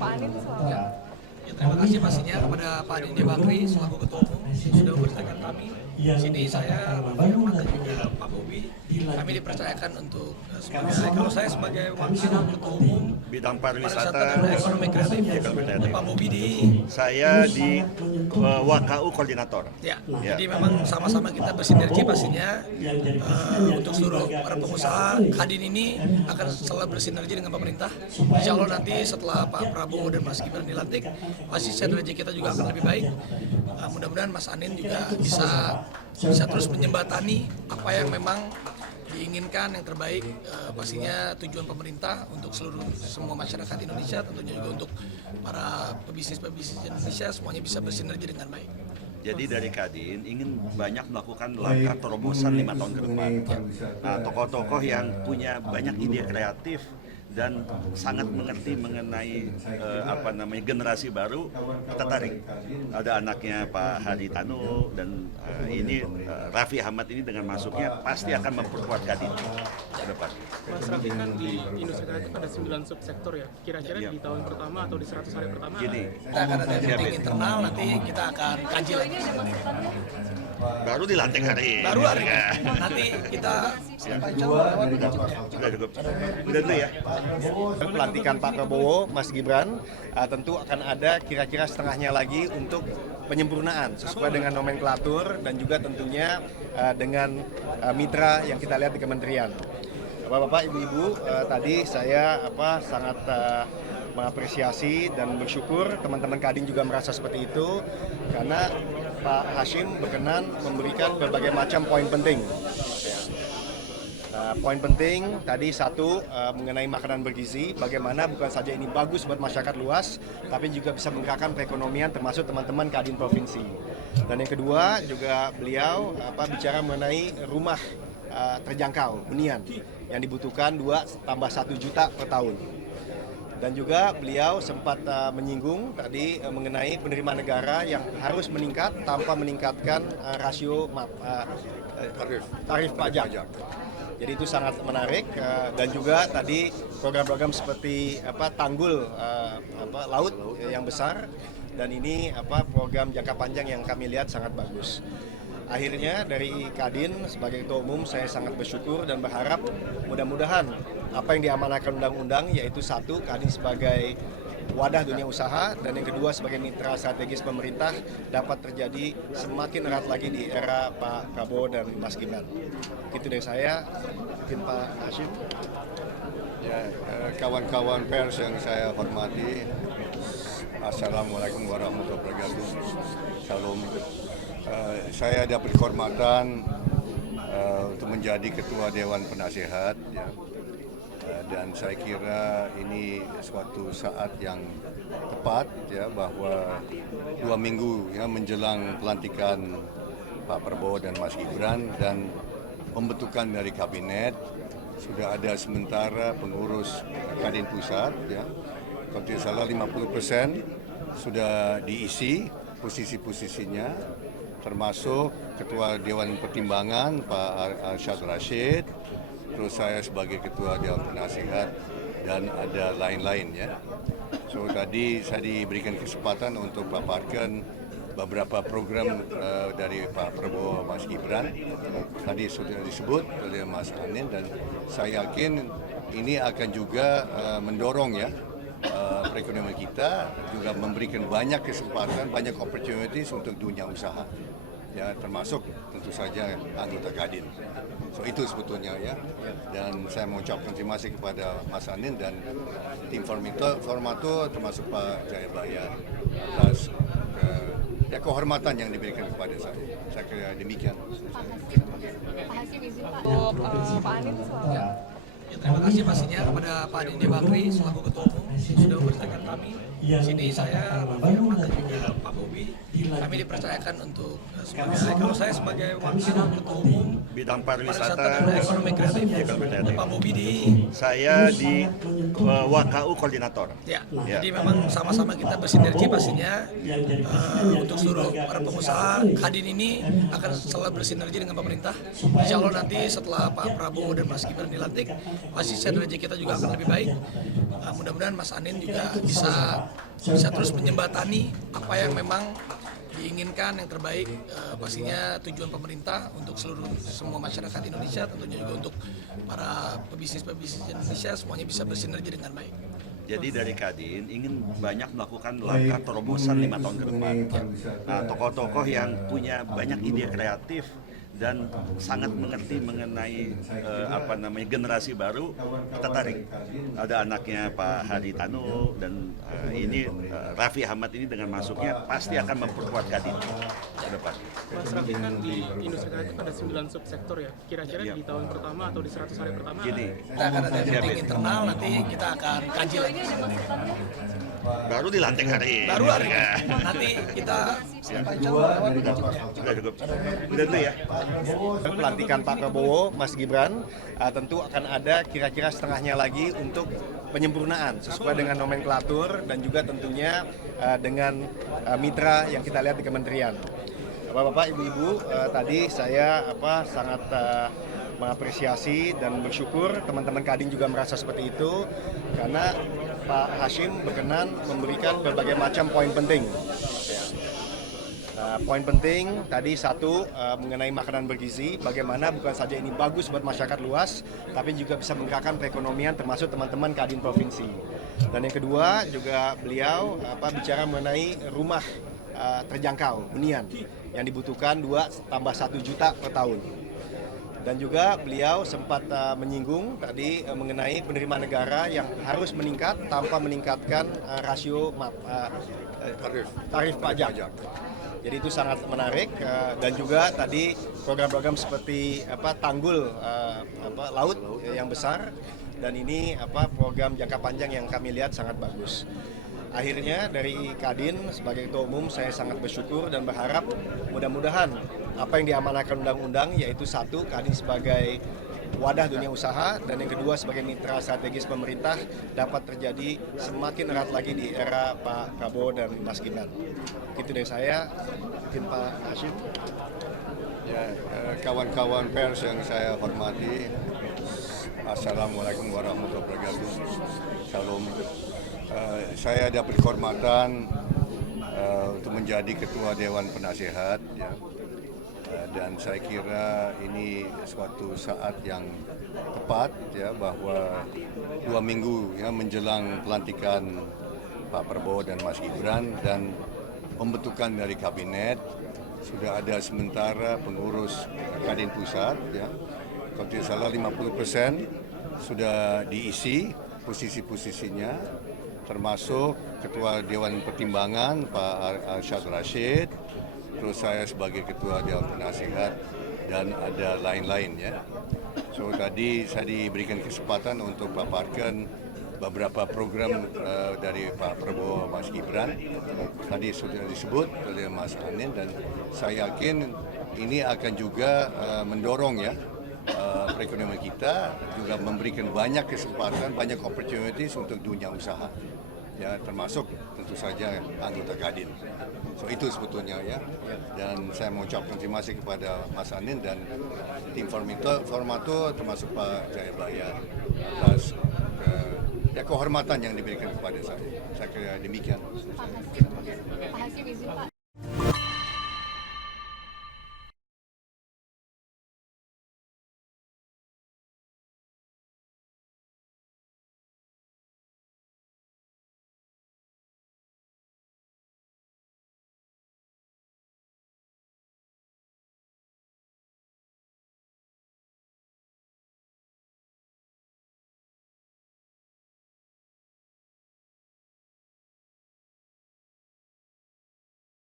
Pak Anin selalu. Ya, terima kasih pastinya kepada Pak Didi Bakri selaku Ketua Umum yang sudah mempercayakan kami. Di sini saya, Bapak Ahmad dan juga Pak Bobi, kami dipercayakan untuk kalau saya sebagai wakil Ketua Umum bidang pariwisata dan ekonomi kreatif, Pak Bobi saya di WKU koordinator. Ya, jadi memang sama-sama kita bersinergi pastinya untuk seluruh para pengusaha. Kadin ini akan selalu bersinergi dengan pemerintah. Insya Allah nanti setelah Pak Prabowo dan Mas Gibran dilantik, pasti sinergi kita juga akan lebih baik. Mudah-mudahan Mas Anin juga bisa terus menjembatani apa yang memang diinginkan yang terbaik, pastinya tujuan pemerintah untuk semua masyarakat Indonesia, tentunya juga untuk para pebisnis Indonesia semuanya bisa bersinergi dengan baik. Jadi dari Kadin ingin banyak melakukan langkah terobosan 5 tahun ke depan. Nah, tokoh-tokoh yang punya banyak ide kreatif dan sangat mengerti mengenai generasi baru, kita tarik. Ada anaknya Pak Hadi Tanu dan ini Raffi Ahmad ini dengan masuknya pasti akan memperkuat Kadin ke depan. Mas Raffi, kan di industri kreatif ada 9 subsektor ya. Kira-kira di tahun pertama atau di 100 hari pertama? Gini, Kita akan ada meeting internal, nanti kita akan kaji lagi. baru dilantik hari ini. Baru hari ini. Nanti kita Sudah cukup. Udah dulu ya. Pelantikan Pak Prabowo, Mas Gibran, tentu akan ada kira-kira setengahnya lagi untuk penyempurnaan sesuai dengan nomenklatur dan juga tentunya dengan mitra yang kita lihat di kementerian. Bapak-bapak, ibu-ibu, tadi saya sangat mengapresiasi dan bersyukur teman-teman Kadin juga merasa seperti itu karena Pak Hashim berkenan memberikan berbagai macam poin penting. Poin penting tadi satu mengenai makanan bergizi, bagaimana bukan saja ini bagus buat masyarakat luas, tapi juga bisa menggerakkan perekonomian termasuk teman-teman Kadin Provinsi. Dan yang kedua juga beliau bicara mengenai rumah terjangkau hunian yang dibutuhkan 2 tambah 1 juta per tahun. Dan juga beliau sempat menyinggung tadi mengenai penerimaan negara yang harus meningkat tanpa meningkatkan rasio tarif pajak. Jadi itu sangat menarik dan juga tadi program-program seperti tanggul laut yang besar dan ini program jangka panjang yang kami lihat sangat bagus. Akhirnya dari Kadin sebagai Ketua Umum saya sangat bersyukur dan berharap mudah-mudahan apa yang diamanahkan undang-undang yaitu satu, Kadin sebagai wadah dunia usaha dan yang kedua sebagai mitra strategis pemerintah dapat terjadi semakin erat lagi di era Pak Prabowo dan Mas Gibran. Itu dari saya, mungkin Pak Hashim. Ya, kawan-kawan pers yang saya hormati, Assalamualaikum warahmatullahi wabarakatuh. Shalom. Saya dapat kehormatan untuk menjadi Ketua Dewan Penasehat, ya. Dan saya kira ini suatu saat yang tepat, ya, bahwa 2 minggu ya menjelang pelantikan Pak Prabowo dan Mas Gibran dan pembentukan dari kabinet sudah ada sementara pengurus Kadin Pusat, ya. Kalau tidak salah 50% sudah diisi posisi-posisinya, termasuk Ketua Dewan Pertimbangan Pak Arsyad Rashid, terus saya sebagai Ketua Dewan Penasehat dan ada lain-lain, ya. So tadi saya diberikan kesempatan untuk paparkan beberapa program dari Pak Prabowo Mas Gibran. Tadi sudah disebut oleh Mas Anin dan saya yakin ini akan juga mendorong, ya, perekonomian kita, juga memberikan banyak kesempatan, banyak opportunities untuk dunia usaha, ya, termasuk tentu saja anggota Kadin. So itu sebetulnya, ya. Dan saya mengucapkan terima kasih kepada Mas Anin dan tim Formato termasuk Pak Jayabaya atas kehormatan yang diberikan kepada saya. Saya kira demikian. Pak Hashim izin Pak Pak Anin selalu. Ya, terima kasih pastinya kepada Pak Didi Bakri selaku Ketua Umum yang sudah mempercayakan kami. Di sini saya, Bapak Ahmad dan juga Pak Bobi, kami dipercayakan untuk kalau saya sebagai wakil Ketua Umum Bidang pariwisata dan ekonomi kreatif, Pak Bobi saya di WKU koordinator. Ya, jadi memang sama-sama kita bersinergi pastinya untuk seluruh para pengusaha. Kadin ini akan selalu bersinergi dengan pemerintah. Insya Allah nanti setelah Pak Prabowo dan Mas Gibran dilantik, pasti sinergi kita juga akan lebih baik. mudah-mudahan Mas Anin juga bisa terus menjembatani apa yang memang diinginkan yang terbaik, pastinya tujuan pemerintah untuk semua masyarakat Indonesia, tentunya juga untuk para pebisnis Indonesia, semuanya bisa bersinergi dengan baik. Jadi dari Kadin ingin banyak melakukan langkah terobosan 5 tahun ke depan. Nah, tokoh-tokoh yang punya banyak ide kreatif dan sangat mengerti mengenai generasi baru, kita tarik. Ada anaknya Pak Hadi Tanu dan ini Raffi Ahmad ini dengan masuknya pasti akan memperkuat Kadin ke depan. Mas Raffi, kan di industri kreatif ada 9 subsektor ya. Kira-kira di tahun pertama atau di 100 hari pertama Gini, Kita akan ada meeting internal, nanti kita akan kaji lagi. baru dilantik hari ini. Baru hari ini. Nanti kita Sudah cukup. Udah dulu ya. Pelantikan Pak Prabowo, Mas Gibran, tentu akan ada kira-kira setengahnya lagi untuk penyempurnaan sesuai dengan nomenklatur dan juga tentunya dengan mitra yang kita lihat di kementerian. Bapak-bapak, ibu-ibu, tadi saya sangat mengapresiasi dan bersyukur teman-teman Kadin juga merasa seperti itu karena Pak Hashim berkenan memberikan berbagai macam poin penting. Poin penting tadi satu mengenai makanan bergizi, bagaimana bukan saja ini bagus buat masyarakat luas, tapi juga bisa menggerakkan perekonomian termasuk teman-teman Kadin provinsi. Dan yang kedua juga beliau bicara mengenai rumah terjangkau hunian yang dibutuhkan 2 tambah 1 juta per tahun. Dan juga beliau sempat menyinggung tadi mengenai penerimaan negara yang harus meningkat tanpa meningkatkan rasio tarif pajak. Jadi itu sangat menarik dan juga tadi program-program seperti tanggul laut yang besar dan ini program jangka panjang yang kami lihat sangat bagus. Akhirnya dari Kadin sebagai Ketua Umum saya sangat bersyukur dan berharap mudah-mudahan apa yang diamanahkan undang-undang yaitu satu, Kadin sebagai wadah dunia usaha dan yang kedua sebagai mitra strategis pemerintah dapat terjadi semakin erat lagi di era Pak Prabowo dan Mas Gibran. Itu dari saya, mungkin Pak Hashim. Ya, kawan-kawan pers yang saya hormati, Assalamualaikum warahmatullahi wabarakatuh. Shalom. Saya dapat kehormatan untuk menjadi Ketua Dewan Penasehat, ya. Dan saya kira ini suatu saat yang tepat, ya, bahwa 2 minggu ya menjelang pelantikan Pak Prabowo dan Mas Gibran dan pembentukan dari kabinet sudah ada sementara pengurus Kadin Pusat, ya. Kalau tidak salah 50% sudah diisi posisi-posisinya, termasuk Ketua Dewan Pertimbangan Pak Arsyad Rashid, terus saya sebagai Ketua Dewan Penasehat dan ada lain-lain, ya. So tadi saya diberikan kesempatan untuk paparkan beberapa program dari Pak Prabowo Mas Gibran. Tadi sudah disebut oleh Mas Anin dan saya yakin ini akan juga mendorong, ya, perekonomian kita, juga memberikan banyak kesempatan, banyak opportunities untuk dunia usaha, ya, termasuk tentu saja anggota Kadin. So itu sebetulnya, ya. Dan saya mengucapkan terima kasih kepada Mas Anin dan tim Formato termasuk Pak Jayabaya atas kehormatan yang diberikan kepada saya. Saya kira demikian. Pak Hashim izin Pak,